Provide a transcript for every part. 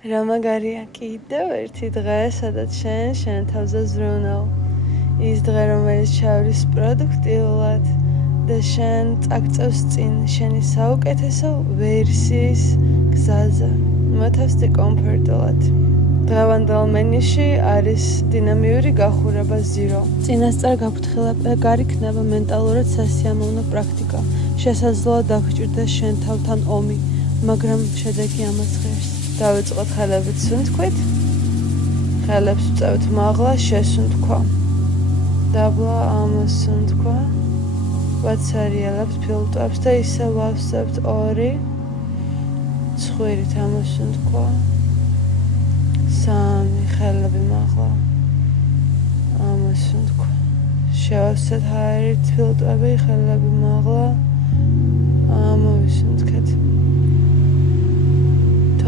რა მაგარია კიდევ ერთი დღე, სადაც შენ თავზე ზრუნავ. ის დღე, რომელიც ჩავრის პროდუქტიულად და შენ წაგწევს წინ შენი საუკეთესო ვერსიის გზაზე. მოთავსდი კომფორტულად. დღევანდელ მენიში არის დინამიური გახურება ზირო. წინასწარ გაფრთხილება გარიქნება მენტალურად სასიამოვნო პრაქტიკა. შესაძლოა დაგჭირდეს შენ თავთან ომი, მაგრამ შედეგი ამას ღირს. დავიწყოთ ხელებით სუნთქვით. ხელებს ვწევთ მაღლა შესუნთქვა. დაბლა ამოსუნთქვა. ვაცარიელებთ ფილტვებს და ისე ვავსებთ 2. ცხვირით ამოსუნთქვა. 3 ხელები მაღლა. ამოსუნთქვა. შევავსეთ ჰაერით ფილტვები, ხელები მაღლა. ამოვისუნთქეთ.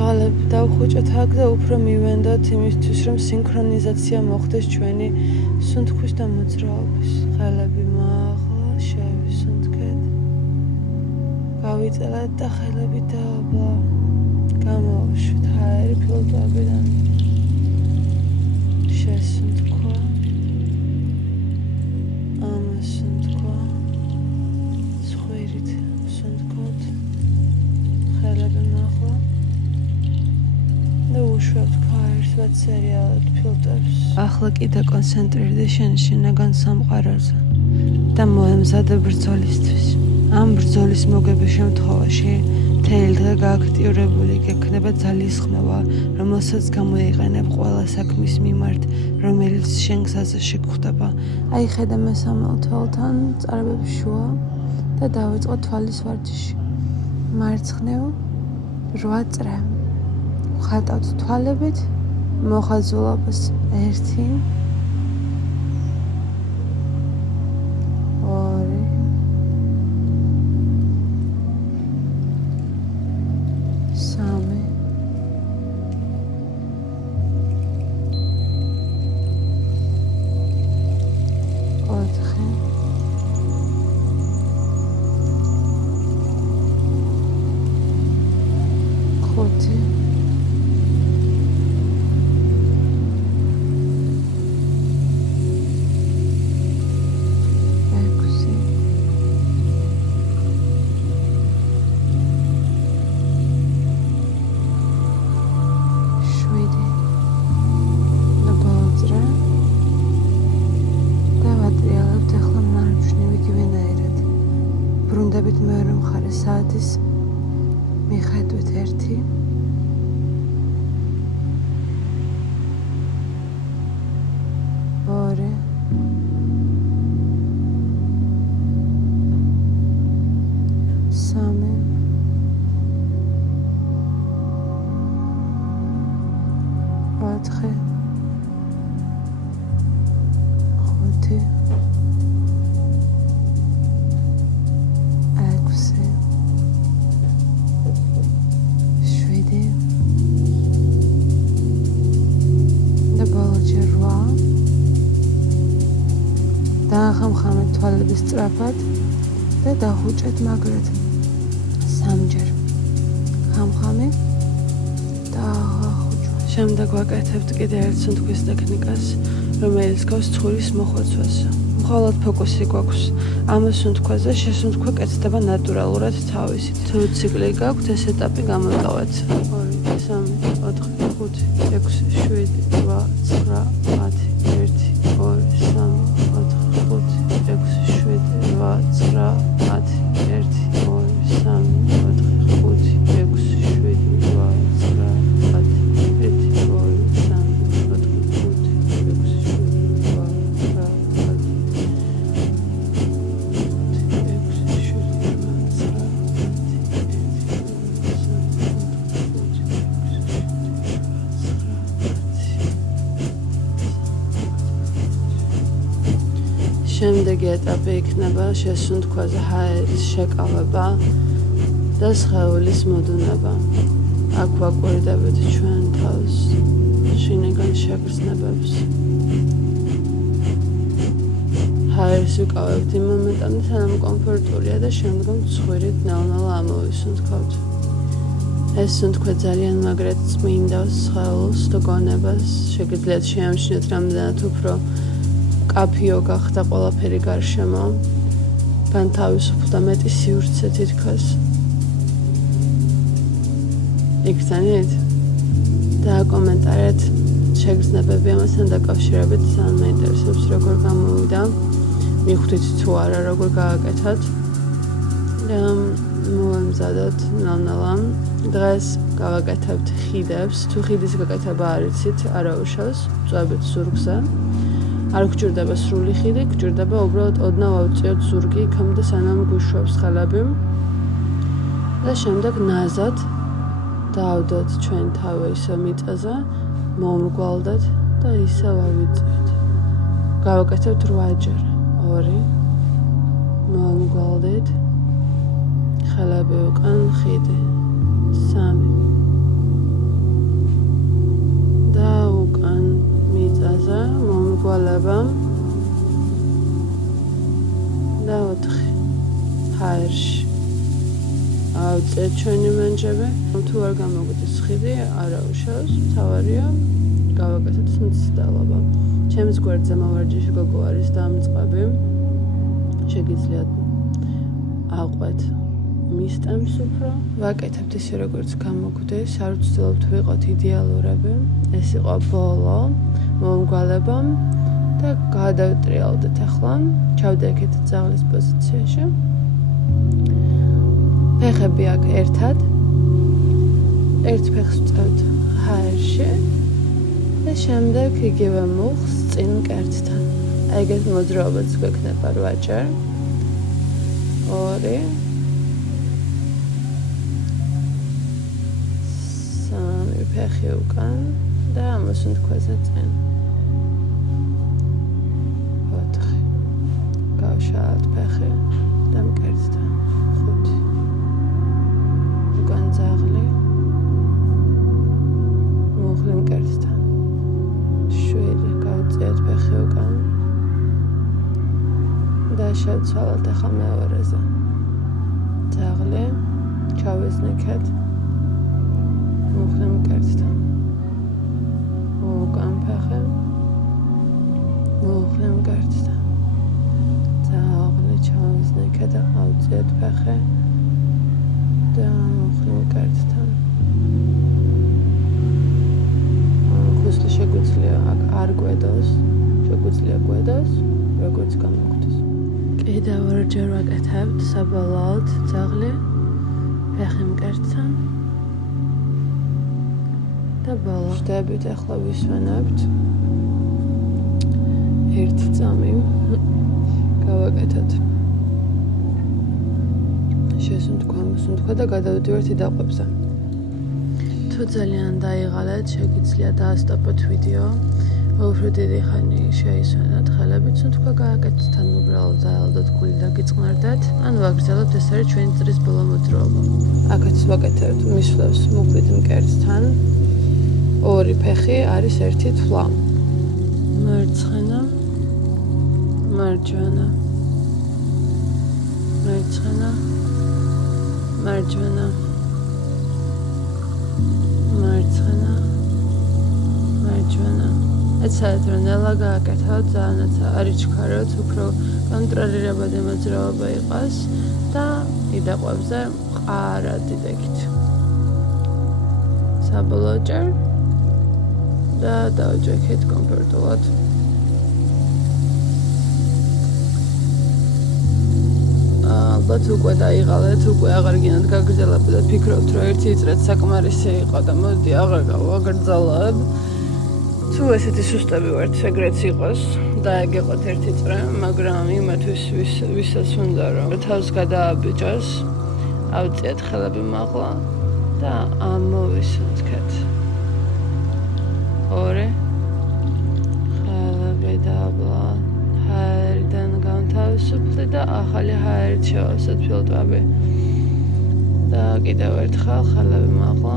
თვალები დავხუჭოთ აქ და უფრო მივენდოთ იმისთვის, რომ სინქრონიზაცია მოხდეს ჩვენი სუნთქვის და მოძრაობის. ხელები მაღლა, შევისუნთქეთ. გავიწელეთ და ხელები დაბლა. გამოვშვით ჰაერი ფილტვებიდან. შესუნთქვა. ამოსუნთქვა. ცხვირით ვსუნთქოთ. ხელები მაღლა. და უშვებთ ქაერს ვაცერიალებთ ფილტვებს. ახლა კი დაკონცენტრირდი შენ შინაგან სამყაროზე და მოემზადე ბრძოლისთვის. ამ ბრძოლის მოგების შემთხვევაში მთელი დღე გააქტიურებული გექნება ძალისხმევა, რომელსაც გამოიყენებ ყველა საქმის მიმართ, რომელიც შენ გზაზე შეგხვდება. აი ხედა მესამე თვალთან წარბებს შუა და დავიწყო თვალის ვარჯიში. მარცხნივ 8 წრე. ვხატავთ თვალებით მოხაზულობას 1 2 3 ბრუნდებით მეორე მხარე საათის მიხედვით 1 2 3 4 დაახამხამეთ თვალების სწრაფად და დახუჭეთ მაგრად 3 ხამხამი და ახუჭვა. შემდეგ ვაკეთებთ კიდევ ერთ სუნთქვის ტექნიკას, რომელიც გავს ცხვრის მოხვეცვას. მხოლოდ ფოკუსი გვაქვს ამ სუნთქვაზე, შესუნთქვა კეთდება ნატურალურად თავისით. თუ ციკლი გაქვთ, ეს ეტაპი გამოტოვეთ. 2 3 4 5 6 7 8 9 10 1 2 3 4 5 6 7 8 9 10 1 2 3 4 5 6 7 8 შემდეგი ეტაპი იქნება შესუნთქვაზე ჰაერის შეკავება და სხეულის მოდუნება. აქ ვაკვირდებით ჩვენ თავს შინაგან შეგრძნებებს. ჰაერს ვიკავებთ იმ მომენტამდე, სანამ კომფორტულია და შემდგომ ცხვირით ნელ-ნელა ამოვისუნთქავთ. ეს თქვა ძალიან მაგრად წმინდავს ხელს და გონებას შეგიძლიათ შეამჩნიოთ რამდენად უფრო კაფიო გახდა ყველაფერი გარშემო თან თავისუფლდა მეტი სივრცე თითქოს იქცანით და კომენტარით შეგრძნებები ამასთან დაკავშირებით ძალიან მაინტერესებს როგორ გამოვიდა მიხვდით თუ არა როგორ გააკეთოთ და მოვამზადოთ ნელ-ნელა დღეს გავაკეთებთ ხიდებს თუ ხიდის გაკეთება არ იცით არა უშავს წვებით ზურგზე არ გჭირდება სრული ხიდი გჭირდება უბრალოდ ოდნავ ავწიოთ ზურგი იქამდე სანამ გვიშვებს ხელები და შემდეგ ნაზად დავდოთ ჩვენ თავი ისე მიწაზე მომრგვალდეთ და ისევ ავიწევთ გავაკეთებთ 8 ჯერ 2 მომრგვალდეთ ხელები უკან ხიდი 3 და უკან მიწაზე მომრგვალება და 4 ჰაერში ავწევთ ჩვენი მანჯები თუ არ გამოგვიდეს ხიდი არა უშავს თავარია გავაკეთოთ მცდელობა ჩემს გვერდზე მოვარჯიშე გოგო არის დამწყები შეგიძლიათ აყვეთ მისტემს უფრო ვაკეთებთ ისე როგორც გამოგვდეს არ ვცდილობთ ვიყოთ იდეალურები ეს იყო ბოლო მომრგვალება და გადავტრიალდეთ ახლა ჩავდექეთ ძაღლის პოზიციაში ფეხები აქ ერთად ერთ ფეხს ვწევთ ჰაერში და შემდეგ იგივე მუხს წინ მკერდთან ეგეთ მოძრაობაც გვექნება 8 ჯერ 2 3 ფეხი უკან და მოსუნთქვაზე წინ 4 გავშალოთ ფეხი და მკერდთან 5 უკან ძაღლი მუხლი მკერდთან 7 გავწიოთ ფეხი უკან და შევცვალოთ ახლა მეორეზე ძაღლი ჩავიზნექეთ მუხლი მკერდთან უკან ფეხი მუხლი მკერდთან ძაღლი ჩავიზნექეთ და ავწიოთ ფეხი და მუხლი მკერდთან ხუსლი შეგვიძლია აქ არ გვედოს შეგვიძლია გვედოს როგორც გამოგვდის კიდევ ორჯერ ვაკეთებთ საბოლოოდ ძაღლი ფეხი მკერდთან და ბოლო ხდებით ახლა ვისვენებთ ერთი წამი გავაკეთოთ შესუნთქვა და გადავდივართ იდაყვებზე თუ ძალიან დაიღალეთ შეგიძლიათ დაასტოპოთ ვიდეო უფრო დიდი ხანი შეისვენოთ ხელები სუნთქვა გააკეთოთ თან უბრალოდ დაელოდოთ გული და გიწყნარდეთ ან ვაგრძელებთ ეს არის ჩვენი წრის ბოლო მოძრაობა აქაც ვაკეთებთ მისვლებს მუხლით მკერდთან 2 ფეხი არის 1 თვლა მარცხენა მარჯვენა მარცხენა მარჯვენა მარცხენა მარჯვენა ეცადეთ რომ ნელა გააკეთოთ ძალიანაც არ იჩქაროთ უფრო კონტროლირებადი მოძრაობა იყოს და იდაყვებზე მყარად იდექით საბოლოო ჯერ და დავჯექეთ კომფორტულად ალბათ უკვე დაიღალეთ უკვე აღარ გინდათ გაგრძელებთ და ფიქრობთ რომ ერთი წრეც საკმარისი იყო და მოდი აღარ გავაგრძელებ თუ ესეთი სუსტები ვართ ეგრეც იყოს და ეგეყოთ ერთი წრე მაგრამ იმათვის ვისაც უნდა რომ თავს გადააბიჯოს ავწიეთ ხელები მაღლა და ამოვისუნთქეთ 2 ხელები დაბლა ჰაერიდან განთავისუფლდი და ახალი ჰაერით შევავსოთ ფილტვები და კიდევ ერთხელ ხელები მაღლა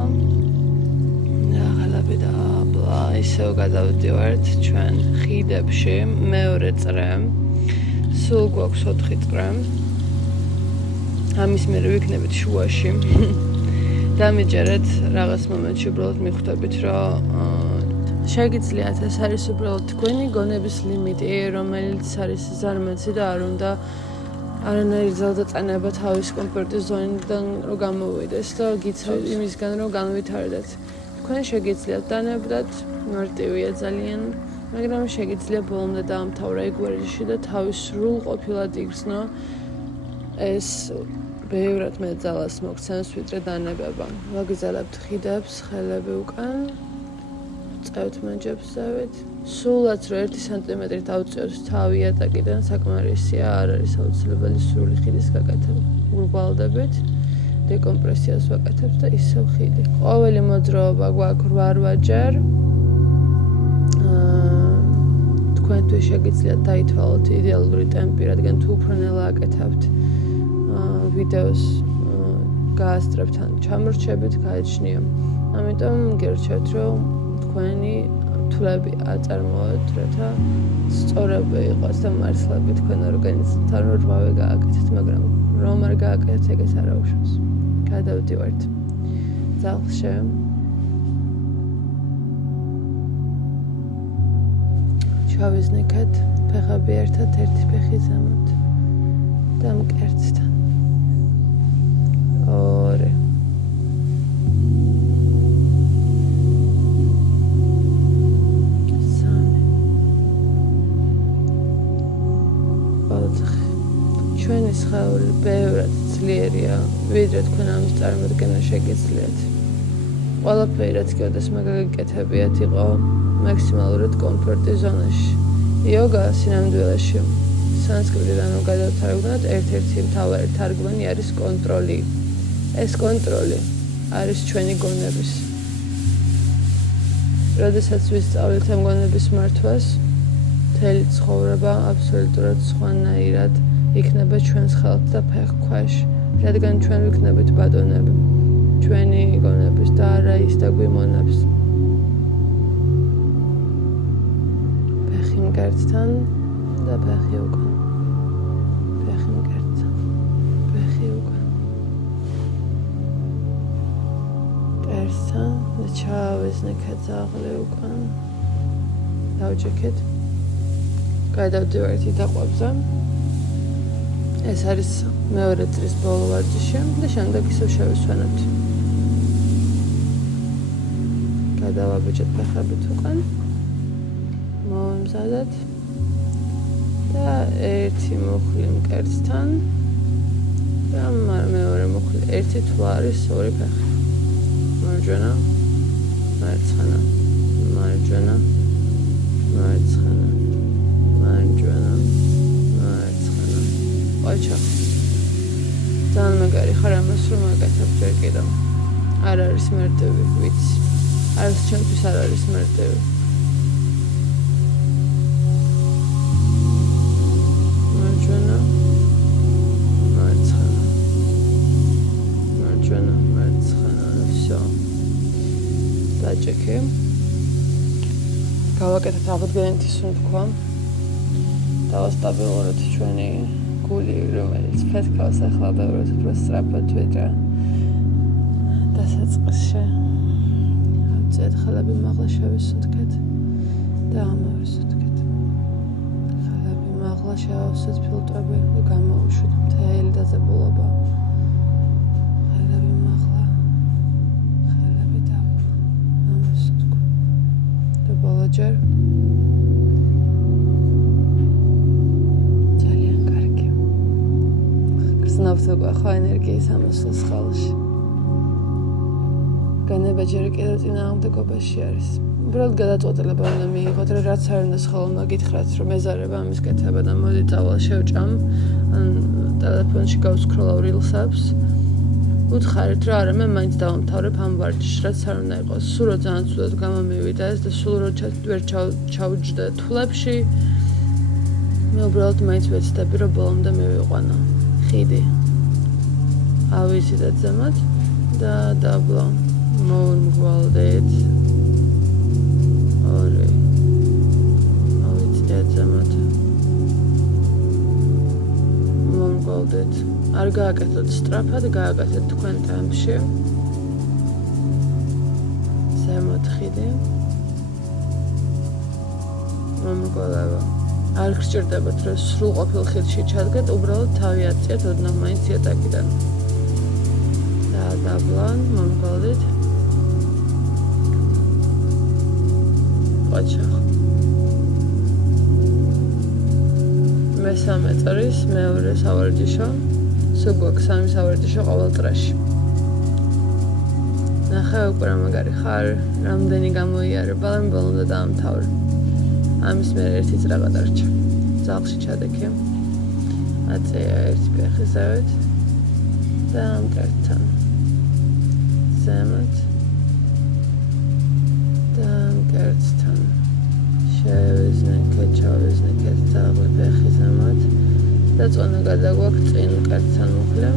და ხელები დაბლა ისევ გადავდივართ ჩვენ ხიდებში მეორე წრე სულ გვაქვს 4 წრე ამის მერე ვიქნებით შუაში დამიჯერეთ რაღაც მომენტში უბრალოდ მიხვდებით, რომ შეგიძლიათ ეს არის უბრალოდ თქვენი გონების ლიმიტი, რომელიც არის ზარმაცი და არ უნდა არანაირი ძალდატანება თავის კომფორტის ზონიდან რომ გამოვიდეს და გიცავთ იმისგან რომ განვითარდეთ. თქვენ შეგიძლიათ დანებდათ, მარტივია ძალიან, მაგრამ შეგიძლიათ ბოლომდე დაამთავრა ეგ ვარჯიში და თავის სრულყოფილად იგრძნო ეს ბევრად მეტ ძალას მოგცემს ვიდრე დანებება. ვაგრძელებთ ხიდებს, ხელები უკან, წევთ მანჯებს ზევით. სულაც რომ 1 სანტიმეტრი დავწიოთ თავი ატაკიდან საკმარისია, არ არის აუცილებელი სრული ხიდის გაკეთება. ურგვალდებით, დეკომპრესიას ვაკეთებთ და ისევ ხიდი. ყოველი მოძრაობა გვაქვს 8-ჯერ. თქვენთვის შეგიძლიათ დაითვალოთ იდეალური ტემპი, რადგან თუ უფრო ნელა აკეთებთ ვიდეოს გაასწრებთ ან ჩამორჩებით, გაეჩნია. ამიტომ გერჩევთ, რომ თქვენი თვლები აწარმოოთ, რათა სწორები იყოს და მართლები თქვენ ორგანიზმთან რომ რვავე გააკეთეთ, მაგრამ რომ არ გააკეთეთ, ეგეც არ აუშვებს. გადავდივართ ძალში. ჩავიზნეკეთ ფეხები ერთად, ერთი ფეხი ზემოთ და მკერდთან. 2 ჩვენი სხეული ბევრად ძლიერია, ვიდრე თქვენ ამის წარმოდგენა შეგიძლიათ. ყველაფერი, რაც გქონდეს მაგაგიკეთებიათ, იყო მაქსიმალურად კომფორტის ზონაში. იოგა სინამდვილეში სანსკრიტიდან რომ გადავთარგმნოთ, ერთ-ერთი მთავარი თარგმანი არის კონტროლი. ეს კონტროლი არის ჩვენი გონების. როდესაც ვისწავლით ამ გონების მართვას, მთელი ცხოვრება აბსოლუტურად სხვანაირად იქნება ჩვენს ხელთ და ფეხქვეშ, რადგან ჩვენ ვიქნებით ბატონები ჩვენი გონების და არა ის და გვიმონებს. ფეხი მკერდთან და ფეხი უკან. ფეხი მკერდთან, ფეხი უკან. მკერდთან და ჩავიზნეკეთ ძაღლი უკან. დავჯექეთ. გადავდივართ იდაყვებზე. ეს არის მეორე წრის ბოლო ვარჯიში და შემდეგ ისევ შევისვენებთ. გადავაბეჭდეთ ფეხებით უკან. მოვემზადეთ და ერთი მუხლი მკერდთან და მეორე მუხლი. ერთი თვლა არის 2 ფეხი. მარჯვენა, მარცხენა, მარჯვენა, მარცხენა, მარჯვენა. აჩა. ძალიან მაგარი ხარ ამას რომ აკეთებ ჯერ კიდევ. არ არის მარტივი, ვიცი. არც ჩემთვის არ არის მარტივი. მარჯვენა, მარცხენა. მარჯვენა, მარცხენა, всё. დაჭექე. გავაკეთეთ აღდგენითი სუნთქვა. დავასტაბილუროთ ჩვენი გული, რომელიც ფეთქავს ახლა ბევრად უფრო სწრაფად ვიდრე დასაწყისში. ავწიეთ ხელები მაღლა შევისუნთქეთ და ამოვისუნთქეთ. ხელები მაღლა შევავსეთ ფილტვები და გამოვუშვით მთელი დაძაბულობა. ხელები მაღლა, ხელები დაბლა. ამოვისუნთქვა. და ბოლოჯერ ნავთო ხო ენერგიის ამოსვლის ხალში. განება ჯერ კიდევ წინააღმდეგობაში არის. უბრალოდ გადაწყვეტილება უნდა მიიღოთ, რომ რაც არ უნდა ხოლმე გითხრათ, რომ ეზარება ამის კეთება და მოდი წავალ შევჭამ, ან ტელეფონში გავსკროლავ rilsებს. უთხარით, რომ არა, მე მაინც დავამთავრებ ამ ვარჯიშს, რაც არ უნდა იყოს. სულ რო ძალიან ცუდად გამომივიდა ეს და სულ რო ვერ ჩავჯდე თვლებში, მე უბრალოდ მაინც ვეცდები, რომ ბოლომდე მივიყვანო. ხიდი. ავიზიდეთ ზემოთ და დაბლა. მოვიმგვალდეთ. 2. ავიზიდეთ ზემოთ. მოვიმგვალდეთ. არ გააკეთოთ სწრაფად, გააკეთეთ თქვენ ტემპში. შვიდი. მომრგვალება. არ გსჭირდებათ, რომ სრულყოფილ ხილში ჩადგეთ, უბრალოდ თავი აწიათ ოდნავ მაინც იატაკიდან. და დაბლან, მომრგვალდით. ყოჩახ. მესამე წრის მეორე სავარჯიშო. სულ გვაქვს 3 სავარჯიშო ყოველ წრეში. ნახე უკვე რა მაგარი ხარ, რამდენი გამოიარება, ლამი ბოლომდე დაამთავრე. ამის მერე ერთი წრე გადარჩა. ძაღლში ჩადექი. აწეა ერთი ფეხი ზევით და ამ კერტთან. ზემოთ და ამ კერტთან. შევიზნე, ჩავიზნე კერტ ძაღლი ფეხი ზემოთ და წონა გადაგვაქვს წინ კერტთან უხლე.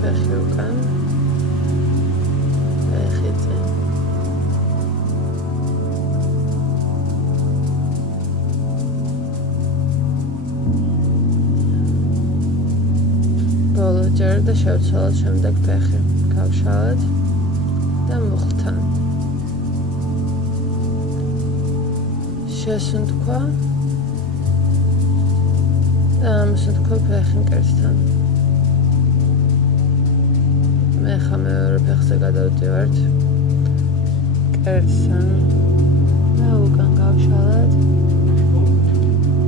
ფეხი უკან. ფეხი წინ. ბოლო ჯერ და შევცვალოთ შემდეგ ფეხი. გავშალოთ და მუხლთან. შესუნთქვა და ამოსუნთქვა ფეხი მკერდთან. მე ხა მეორე ფეხზე გადავდივართ. მკერდთან და უკან გავშალოთ.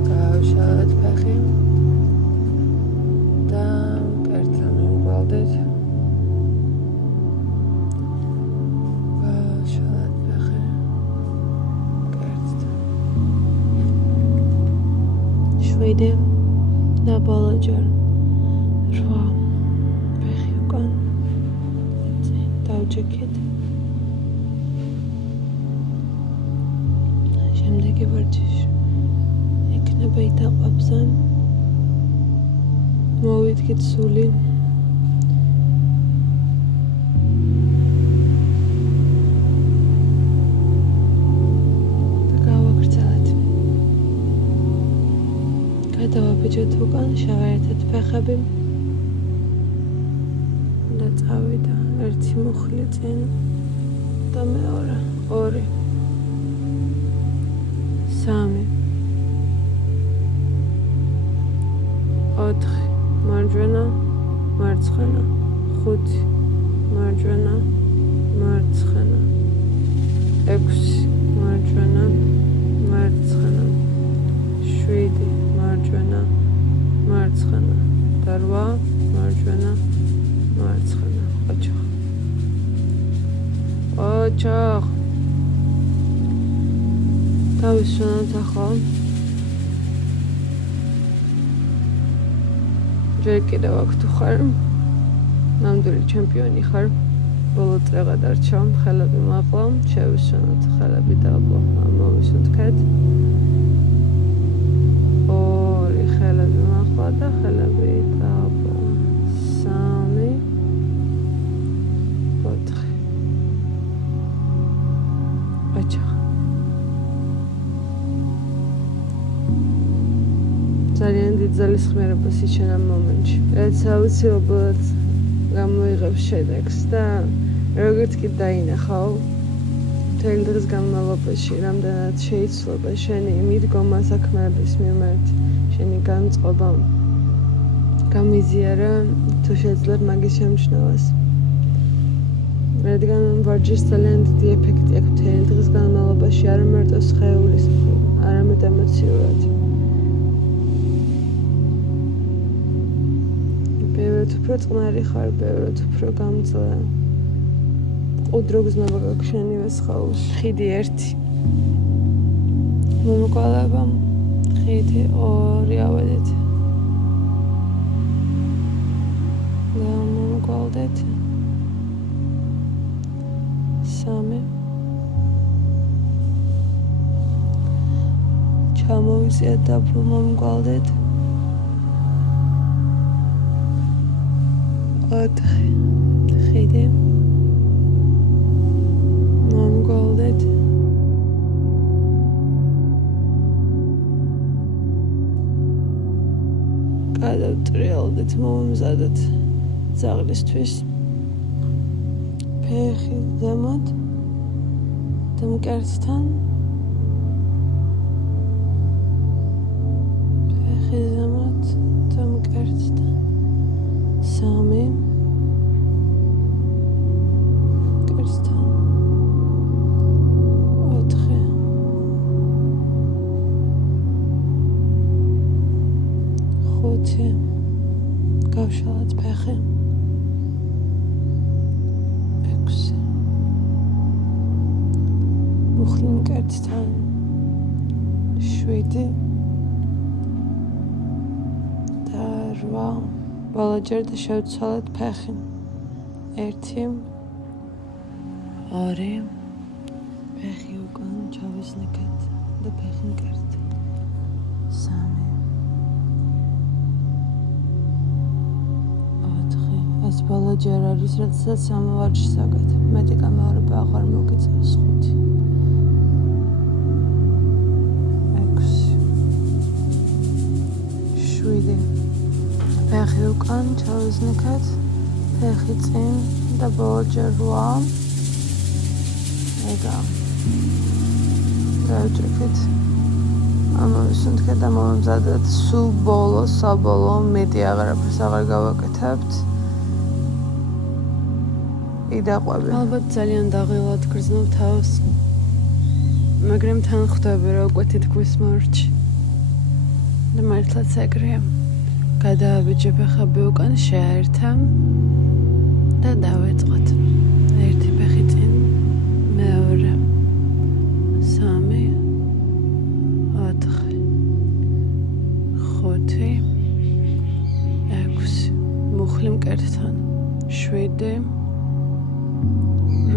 გავშალოთ ფეხი და მკერდთან მომრგვალდით. გავშალოთ ფეხი მკერდთან. შვიდი და ბოლო ჯერ 8 ფეხი უკან დავჭიქით. შემდეგი ვარჯიში იქნება იტაყვებზე. მოვიდგით სული. და გავაგრძელეთ. გადავაბეჭდეთ უკან, შევაერთეთ ფეხები და წავიდა ერთი მუხლი წინ და მეორე, 2, 3, 4, მარჯვენა, მარცხენა, 5, მარჯვენა, მარცხენა, 6, მარჯვენა, მარცხენა, 7, მარჯვენა, მარცხენა და 8, მარჯვენა, მარცხენა. ყოჩახ. ყოჩახ. დავისვენოთ ახლა. ჯერ კიდევ აქ თუ ხარ, ნამდვილი ჩემპიონი ხარ. ბოლო წრე გადარჩა, ხელები მაყლა, შევისვენოთ ხელები დაბლა. მოვისუნთქეთ. 2 ხელები მაყლა და ხელები დაბლა. 3, 4. ყოჩახ. ძალიან დიდ ძალისხმევას იჩენ ამ მომენტში. რაც აუცილებლად გამოიღებს შედეგს და როგორც კი დაინახავ მთელი დღის განმავლობაში რამდენად შეიცვლება შენი მიდგომა საქმეების მიმართ, შენი განწყობა, გამიზიარა თუ შეძლებ მაგის შემჩნევას. რადგან ვარჯიშს ძალიან დიდი ეფექტი აქვს მთელი დღის განმავლობაში, არა მარტო სხეულის მხრივ, არამედ ემოციურად. ბევრად უფრო წყნარი ხარ, ბევრად უფრო გამძლე. ყუდრო გზნობა გაქვს შენივე სხეულში. ხიდი 1. მომრგვალება. ხიდი 2 ავედით. და მომრგვალდეთ. 3. ჩამოვიძიეთ და მომრგვალდეთ. 4. ხიდი. მომრგვალდეთ. გადავტრიალდეთ, მომზადეთ ძაღლისთვის. ფეხი ზემოთ და მკერდთან ფეხის ზემოთ და მკერდთან 3 მკერდთან 4 5 გავშალოთ ფეხი 6 მუხლი მკერდთან 7 და 8 ბოლოჯერ და შევცვალეთ ფეხი 1 2 ფეხი უკან ჩავიზნეკეთ და ფეხი მკერდთან 3 ეს ბოლოჯერ არის, როდესაც სამოვარჯი საკეთებ. მეტი გამეორება აღარ მოგიწევს 5 6 7 ფეხი უკან ჩავიზნეკეთ, ფეხი წინ და ბოლოჯერ 8 ეგა დავჭერეთ ამოვისუნთქეთ და მომზადეთ სულ ბოლო საბოლოო მეტი აღარაფერს აღარ გავაკეთებთ იდაყვები. ალბათ ძალიან დაღილად გრძნობ თავს. მაგრამ თან ხვდები რომ უკვე თითქმის მორჩი. და მართლაც ეგრეა. გადავაბიჯე ფეხები უკან შეერთე და დავეწყოთ. ერთი ფეხი წინ, მეორე 3 4 5 6 მუხლი მკერდთან 7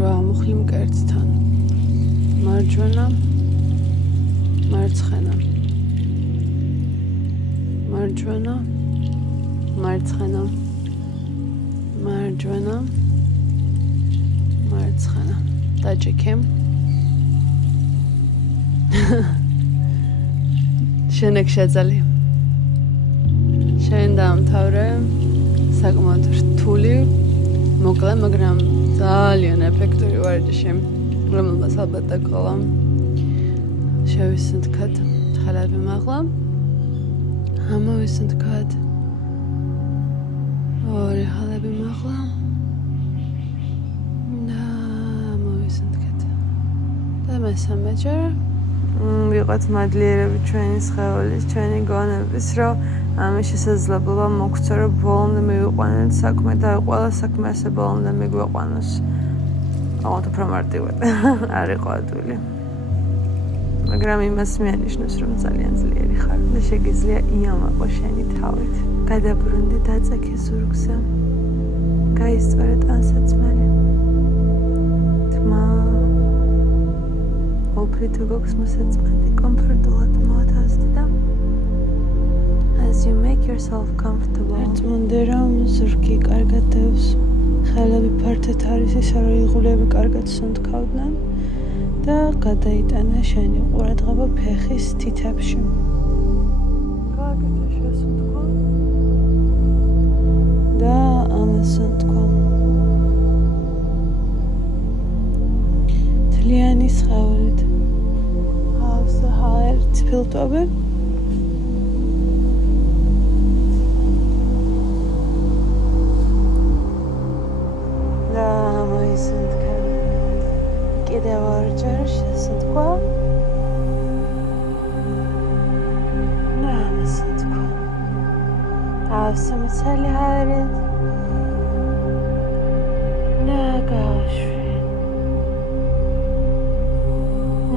8 მუხლი მკერდთან მარჯვენა მარცხენა მარჯვენა მარცხენა მარჯვენა მარცხენა დაჭიქე შენեք შეძალი შენ დამთავრე საკმაოდ რთული მოკლე მაგრამ ძალიან ეფექტური ვარჯიში რომელმაც ალბათ დაგყოლა შევისუნთქეთ ხალები მაღლა ამოვისუნთქეთ ორი ხალები მაღლა და ამოვისუნთქეთ და მესამეჯერ ვიყოთ მადლიერები ჩვენი სხეულის ჩვენი გონების რომ ამის შესაძლებლობა მოგცე რომ ბოლომდე მივიყვანოთ საქმე და ყველა საქმე ასე ბოლომდე მიგვეყვანოს ალბათ უფრო მარტივად არ იყო ადვილი მაგრამ იმას მიანიშნოს რომ ძალიან ძლიერი ხარ და შეგიძლია იამაყო შენი თავით გადაბრუნდე დაწექე ზურგზე გაისწორე ტანსაცმელი თმა ოფრი თუ გოქს მოსაწმენდი კომფორტულად მოათავსდი და as you make yourself comfortable ერთმონდე რომ ზურგი კარგად დევს ხელები ფართოდ არის ისე რომ იღულები კარგად სუნთქავდნენ და გადაიტანა შენი ყურადღება ფეხის თითებში კარგად შესუნთქვა და ამასუნთქვა თლიანი სხეულით ჰავსა ჰაერთ ფილტვები და ამოისუნთქვა კიდევ ორჯერ შესუნთქვა და ამასუნთქვა ჰავსა მიცალი ჰაერით და გაშვი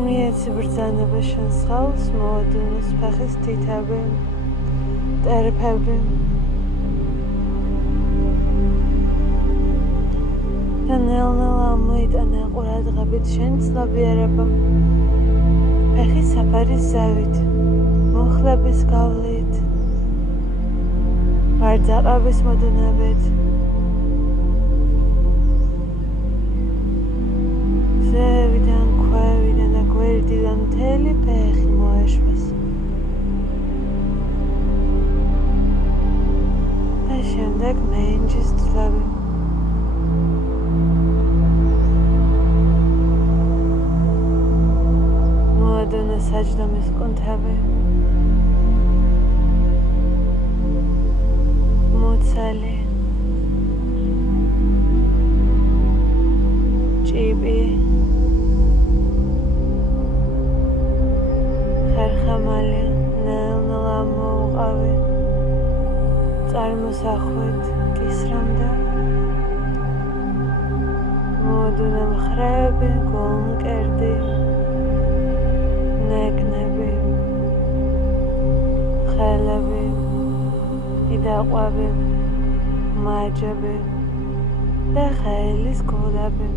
მიეცი ბრძანება შენ სხეულს მოადინოს ფეხის თითები ტერფები და ნელ-ნელა მოიტანა ყურადღებით შენ ცნობიერება ფეხის საფარის ზევით მუხლების გავლით ბარძაყების მოდუნებით ზევიდან ქვევიდან და გვერდიდან მთელი ფეხი მოეშვეს და შემდეგ მენჯის თვლები მოედონა საჯდომის კუნთები, მუცელი, ჭიბი, ხერხემალი ნელ-ნელა მოუყავი, წარმოსახვით კისრამდე, მოედონა მხრეები, გულმკერდი, ნეკნები, ხელები, იდაყვები, მაჯები და ხელის გულები,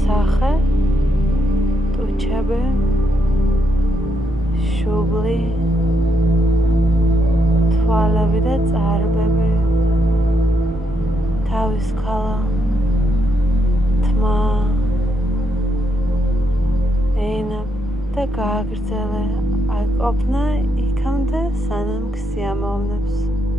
სახე, ტუჩები, შუბლი, თვალები და წარბები, თავის ქალა, თმა, ენა და გააგრძელე, აკოპნა იქამდე სანამ ქსიამოვნებს.